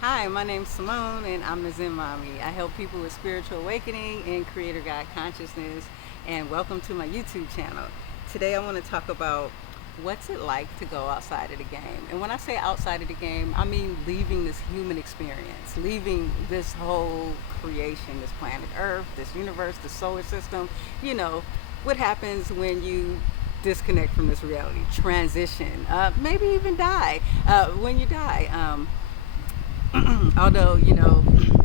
Hi, my name's Simone, and I'm the Zen Mommy. I help people with spiritual awakening and creator God consciousness. And welcome to my YouTube channel. Today, I want to talk about what's it like to go outside of the game. And when I say outside of the game, I mean leaving this human experience, leaving this whole creation, this planet Earth, this universe, the solar system. You know, what happens when you disconnect from this reality, transition, maybe even die. When you die, although,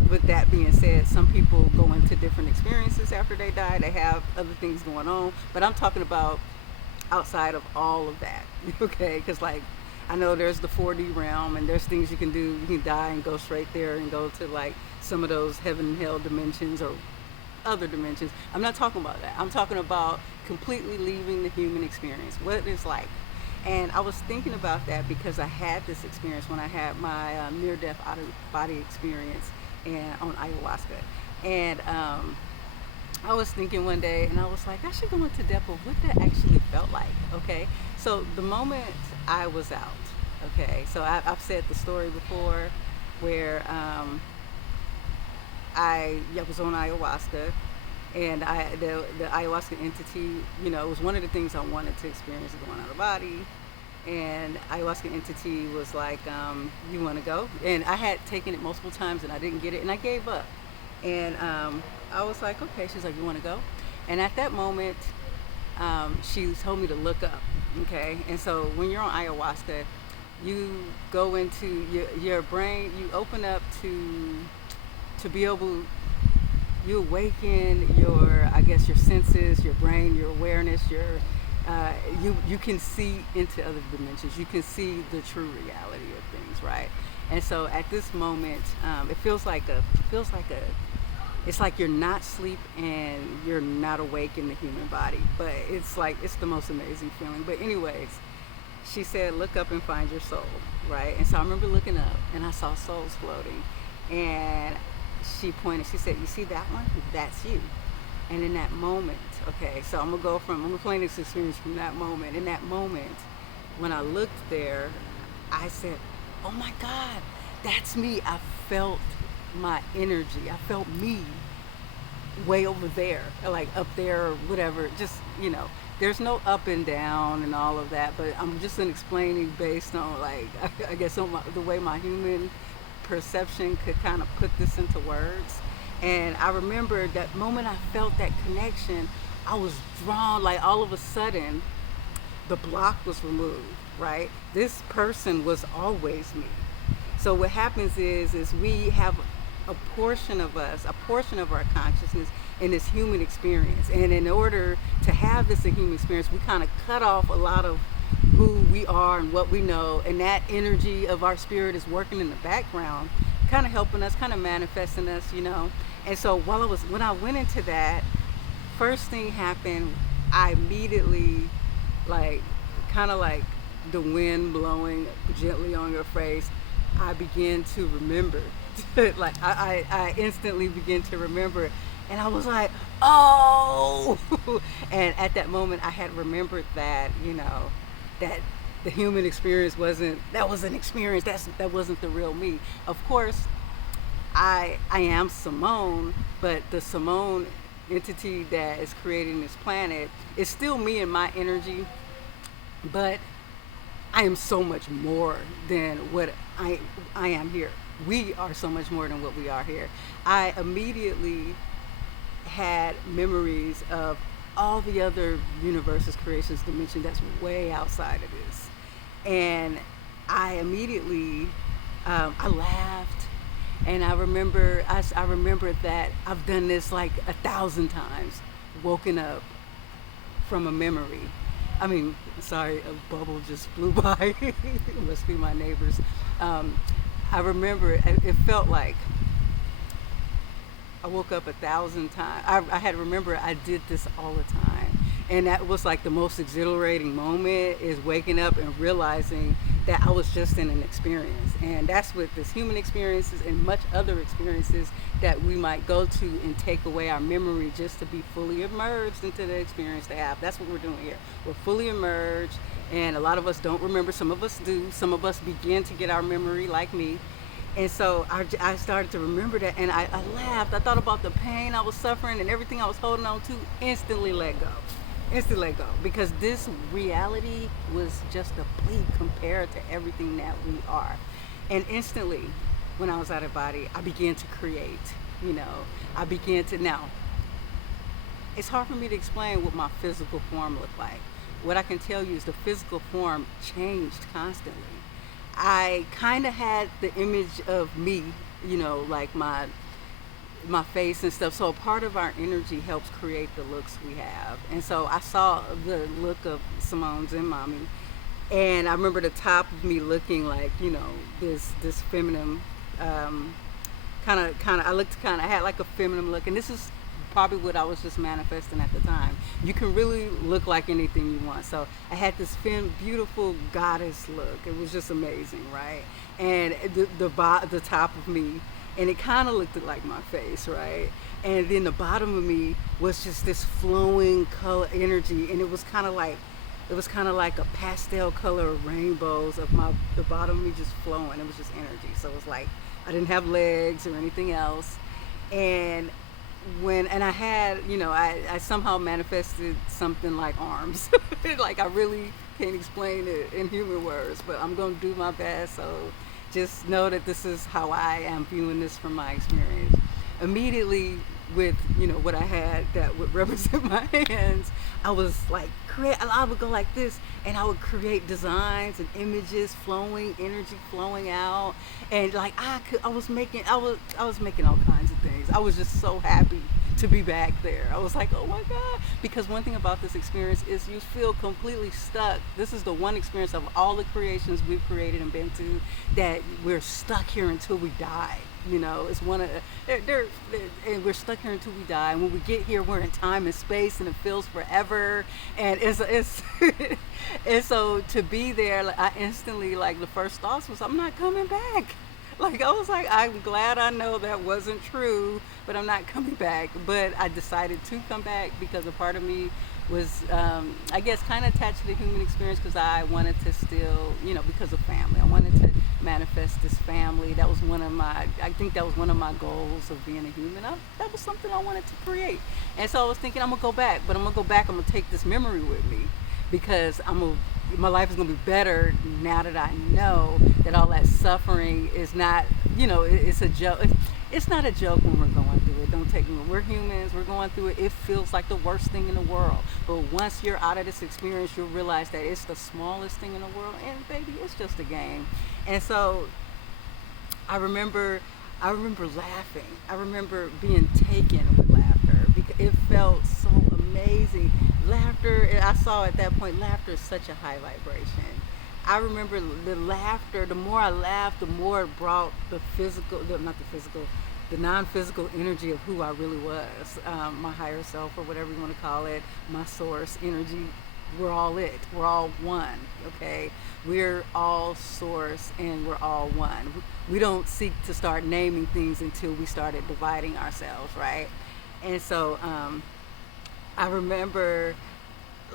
with that being said, some people go into different experiences after they die. They have other things going on, but I'm talking about outside of all of that. Okay, because like I know there's the 4D realm, and there's things you can do. You can die and go straight there and go to like some of those heaven and hell dimensions or other dimensions. I'm not talking about that. I'm talking about completely leaving the human experience, what it's like. And I was thinking about that because I had this experience when I had my near-death out-of-body experience on ayahuasca. And I was thinking one day, and I was like, I should go into depth of what that actually felt like. Okay, so the moment I was out, okay, so I've said the story before where I was on ayahuasca, and the ayahuasca entity, it was one of the things I wanted to experience going out of body. And ayahuasca entity was like, "You want to go?" And I had taken it multiple times, and I didn't get it, and I gave up. And I was like, "Okay." She's like, "You want to go?" And at that moment, she told me to look up. Okay, and so when you're on ayahuasca, you go into your brain, you open up to be able, you awaken your, I guess, your senses, your brain, your awareness, you can see into other dimensions. You can see the true reality of things, right? And so at this moment, it's like you're not asleep and you're not awake in the human body, but it's like it's the most amazing feeling. But anyways, she said, look up and find your soul, right? And so I remember looking up and I saw souls floating, and she pointed. She said, "You see that one? That's you." And in that moment, okay, so I'm gonna play this experience from that moment. In that moment, when I looked there, I said, "Oh my God, that's me." I felt my energy. I felt me way over there, like up there or whatever. Just, there's no up and down and all of that, but I'm just explaining based on like, I guess on the way my human perception could kind of put this into words. And I remember that moment I felt that connection, I was drawn, like all of a sudden, the block was removed, right? This person was always me. So what happens is we have a portion of us, a portion of our consciousness in this human experience. And in order to have this human experience, we kind of cut off a lot of who we are and what we know, and that energy of our spirit is working in the background, kind of helping us, kind of manifesting us. And so when I went into that, first thing happened, I immediately, like, kind of like the wind blowing gently on your face, I began to remember. Like I instantly began to remember, and I was like, oh. And at that moment I had remembered that, that the human experience that was an experience, that wasn't the real me. Of course, I am Simone, but the Simone entity that is creating this planet is still me and my energy, but I am so much more than what I am here. We are so much more than what we are here. I immediately had memories of all the other universes, creations, dimension that's way outside of this. And I immediately, I laughed, and I remember that I've done this like 1,000 times, woken up from a memory. I mean, sorry, a bubble just flew by. It must be my neighbors. I remember it felt like I woke up 1,000 times. I had to remember I did this all the time. And that was like the most exhilarating moment, is waking up and realizing that I was just in an experience. And that's with this human experiences and much other experiences that we might go to and take away our memory just to be fully immersed into the experience they have. That's what we're doing here. We're fully immersed, and a lot of us don't remember. Some of us do. Some of us begin to get our memory like me. And so I started to remember that, and I laughed. I thought about the pain I was suffering and everything I was holding on to. Instantly let go. Instantly let go. Because this reality was just a bleep compared to everything that we are. And instantly, when I was out of body, I began to create. You know, I began to, now, it's hard for me to explain what my physical form looked like. What I can tell you is the physical form changed constantly. I kind of had the image of me, you know, like my face and stuff. So a part of our energy helps create the looks we have. And so I saw the look of Simone's and Mommy, and I remember the top of me looking like, you know, this feminine, I looked kind of had like a feminine look, and this is probably what I was just manifesting at the time. You can really look like anything you want. So I had this beautiful goddess look. It was just amazing, right? And the top of me, and it kind of looked like my face, right? And then the bottom of me was just this flowing color energy, and it was kind of like a pastel color of rainbows of the bottom of me just flowing. It was just energy. So it was like I didn't have legs or anything else. And I had, you know, I somehow manifested something like arms. Like, I really can't explain it in human words, but I'm going to do my best. So just know that this is how I am viewing this from my experience. Immediately, with, you know, what I had that would represent my hands, I was like, I would go like this, and I would create designs and images flowing, energy flowing out, and like I was making all kinds of things. I was just so happy to be back there. I was like, oh my God, because one thing about this experience is you feel completely stuck. This is the one experience of all the creations we've created and been to that we're stuck here until we die. You know, it's one of and we're stuck here until we die. And when we get here, we're in time and space, and it feels forever. And it's and so to be there, like, I instantly, like, the first thoughts was, I'm not coming back. Like, I was like, I'm glad I know that wasn't true, but I'm not coming back. But I decided to come back because a part of me was, I guess, kind of attached to the human experience, because I wanted to still, you know, because of family. I wanted to manifest this family. That was I think that was one of my goals of being a human. That was something I wanted to create. And so I was thinking, I'm going to go back, but I'm going to take this memory with me, because my life is going to be better now that I know that all that suffering is not, you know, it's a joke. It's not a joke when we're going through it. Don't take me. We're humans. We're going through it. It feels like the worst thing in the world. But once you're out of this experience, you'll realize that it's the smallest thing in the world. And baby, it's just a game. And so I remember laughing. I remember being taken with laughter, because it felt so amazing. Laughter, I saw at that point, laughter is such a high vibration. I remember the laughter, the more I laughed, the more it brought the non-physical energy of who I really was, my higher self, or whatever you want to call it, my source energy. We're all it. We're all one, okay? We're all source, and we're all one. We don't seek to start naming things until we started dividing ourselves, right? And so I remember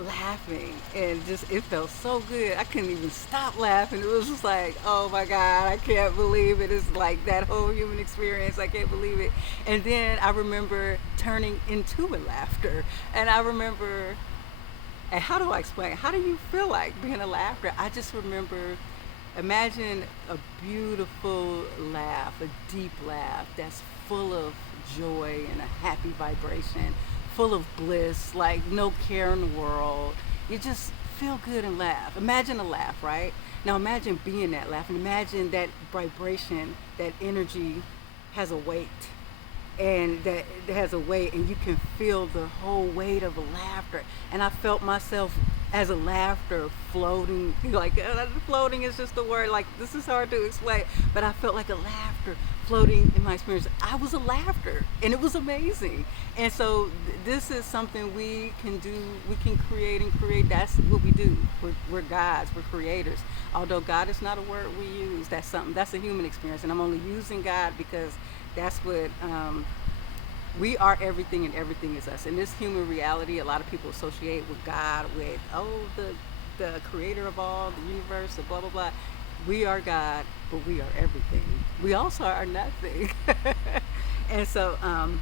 laughing, and just, it felt so good. I couldn't even stop laughing. It was just like, oh my God, I can't believe it. It's like that whole human experience. I can't believe it. And then I remember turning into a laughter. And I remember, and how do I explain? How do you feel like being a laughter? I just remember, imagine a beautiful laugh, a deep laugh that's full of joy and a happy vibration, full of bliss, like no care in the world. You just feel good and laugh. Imagine a laugh, right? Now imagine being that laugh, and imagine that vibration, that energy has a weight, and that it has a weight, and you can feel the whole weight of the laughter. And I felt myself as a laughter floating, like floating is just a word, like this is hard to explain, but I felt like a laughter floating in my experience. I was a laughter, and it was amazing. And so this is something we can do. We can create and create. That's what we do. We're gods. We're creators. Although God is not a word we use. That's a human experience, and I'm only using God because that's what we are. Everything, and everything is us. In this human reality, a lot of people associate with God with, the creator of all, the universe, the blah blah blah. We are God, but we are everything. We also are nothing. and so um,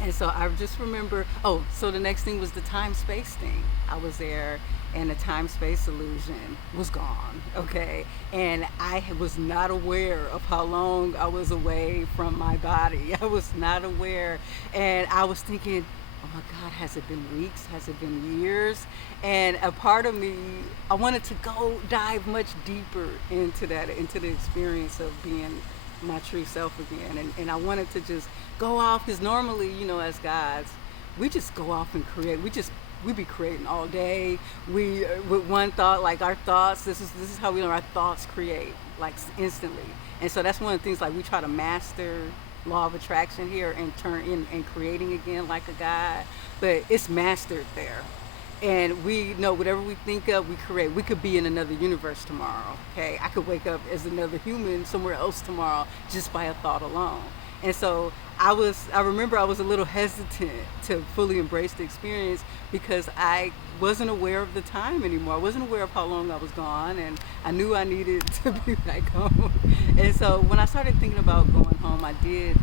and so I just remember, oh, so the next thing was the time space thing. I was there and the time space illusion was gone, okay? And I was not aware of how long I was away from my body. I was not aware. And I was thinking, oh my God, has it been weeks? Has it been years? And a part of me, I wanted to go dive much deeper into that, into the experience of being my true self again. And I wanted to just go off, because normally, as gods, we just go off and create. We be creating all day. We with one thought, like our thoughts. This is how we know our thoughts create, like instantly. And so that's one of the things, like we try to master law of attraction here and turn in and creating again like a god, but it's mastered there. And we know whatever we think of, we create. We could be in another universe tomorrow. Okay, I could wake up as another human somewhere else tomorrow just by a thought alone. And so I remember I was a little hesitant to fully embrace the experience because I wasn't aware of the time anymore. I wasn't aware of how long I was gone, and I knew I needed to be back home. And so when I started thinking about going home, I did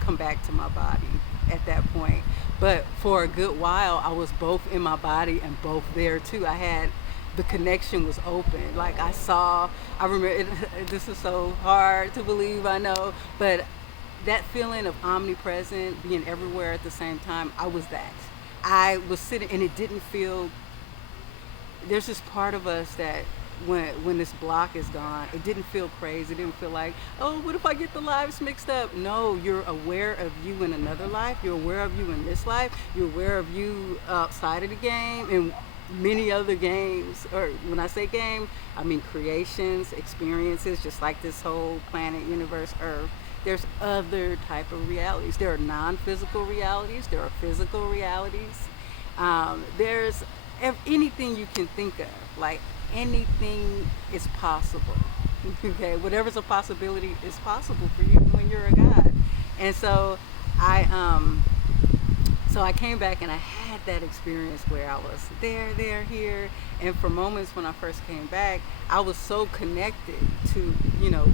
come back to my body at that point. But for a good while, I was both in my body and both there too. The connection was open. Like I remember, this is so hard to believe, I know, but that feeling of omnipresent, being everywhere at the same time, I was that. I was sitting, and it didn't feel, there's this part of us that when this block is gone, it didn't feel crazy. It didn't feel like, oh, what if I get the lives mixed up? No, you're aware of you in another life. You're aware of you in this life. You're aware of you outside of the game and many other games. Or when I say game, I mean creations, experiences, just like this whole planet, universe, Earth. There's other type of realities. There are non-physical realities. There are physical realities. There's anything you can think of. Like anything is possible. Okay, whatever's a possibility is possible for you when you're a god. And so I came back and I had that experience where I was there, here. And for moments when I first came back, I was so connected to,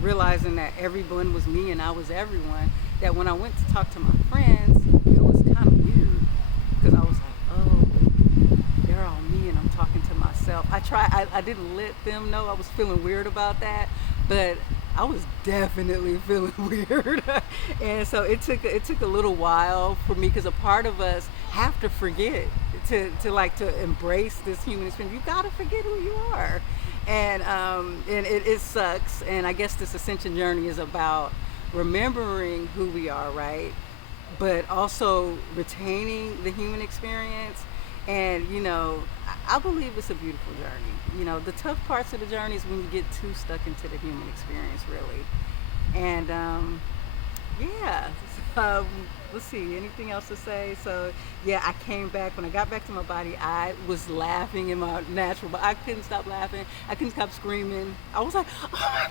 realizing that everyone was me and I was everyone, that when I went to talk to my friends, it was kind of weird. Because I was like, oh, they're all me and I'm talking to myself. I didn't let them know I was feeling weird about that, but I was definitely feeling weird. And so it took a little while for me, because a part of us have to forget to embrace this human experience. You gotta forget who you are. And it sucks. And I guess this ascension journey is about remembering who we are, right? But also retaining the human experience. And I believe it's a beautiful journey. The tough parts of the journey is when you get too stuck into the human experience, really. And yeah, let's see, anything else to say? So yeah, I came back. When I got back to my body, I was laughing in my natural, but I couldn't stop laughing. I couldn't stop screaming. I was like, oh my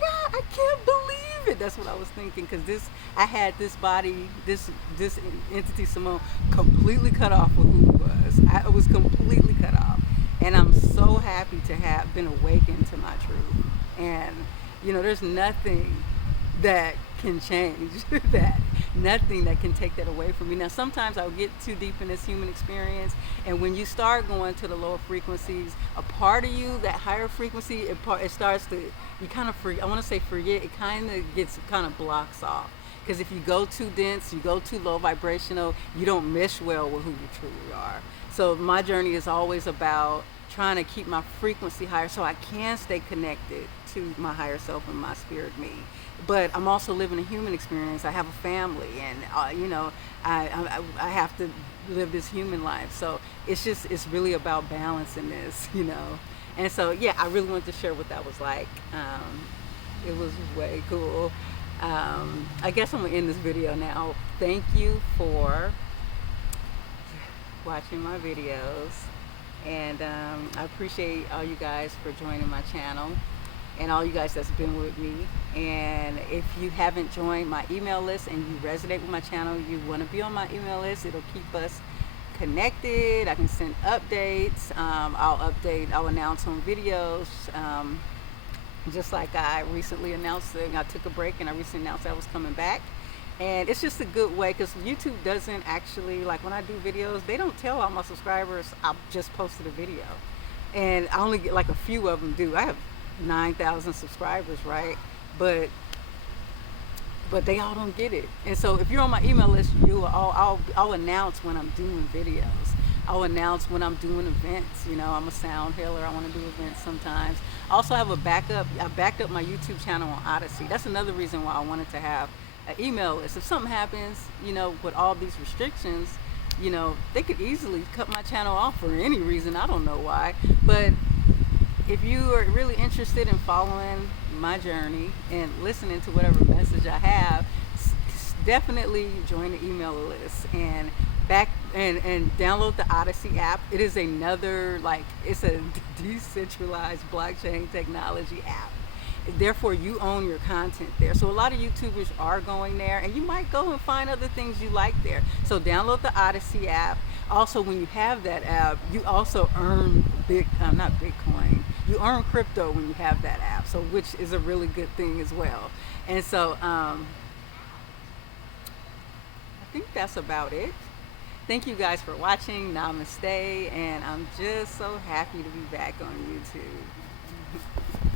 God, I can't believe it. That's what I was thinking, because I had this body, this entity, Simone, completely cut off with who it was. I was completely cut off. And I'm so happy to have been awakened to my truth. And there's nothing that can change that. Nothing that can take that away from me. Now, sometimes I'll get too deep in this human experience, and when you start going to the lower frequencies, a part of you, that higher frequency, it starts to, you kind of forget. I want to say forget. It kind of blocks off. Because if you go too dense, you go too low vibrational, you don't mesh well with who you truly are. So my journey is always about trying to keep my frequency higher so I can stay connected to my higher self and my spirit me. But I'm also living a human experience. I have a family, and I have to live this human life. So it's really about balancing this, And so yeah, I really wanted to share what that was like. It was way cool. I guess I'm gonna end this video now. Thank you for watching my videos, and I appreciate all you guys for joining my channel and all you guys that's been with me. And if you haven't joined my email list and you resonate with my channel, you want to be on my email list, it'll keep us connected. I can send updates. I'll announce on videos. Just like I recently announced that I took a break and I recently announced I was coming back. And it's just a good way because YouTube doesn't actually, like when I do videos, they don't tell all my subscribers I just posted a video. And I only get like a few of them do. I have 9,000 subscribers, right? But they all don't get it. And so if you're on my email list, I'll announce when I'm doing videos. I'll announce when I'm doing events. You know, I'm a sound healer. I want to do events sometimes. I also have a backup. I backed up my YouTube channel on Odyssey. That's another reason why I wanted to have an email list. If something happens, you know, with all these restrictions, you know, they could easily cut my channel off for any reason. I don't know why. But if you are really interested in following my journey and listening to whatever message I have, definitely join the email list and download the Odyssey app. It is another, like, it's a decentralized blockchain technology app. Therefore, you own your content there. So a lot of YouTubers are going there, and you might go and find other things you like there. So download the Odyssey app. Also, when you have that app, you also earn not Bitcoin. You earn crypto when you have that app. So, which is a really good thing as well. And so, I think that's about it. Thank you guys for watching. Namaste, and I'm just so happy to be back on YouTube.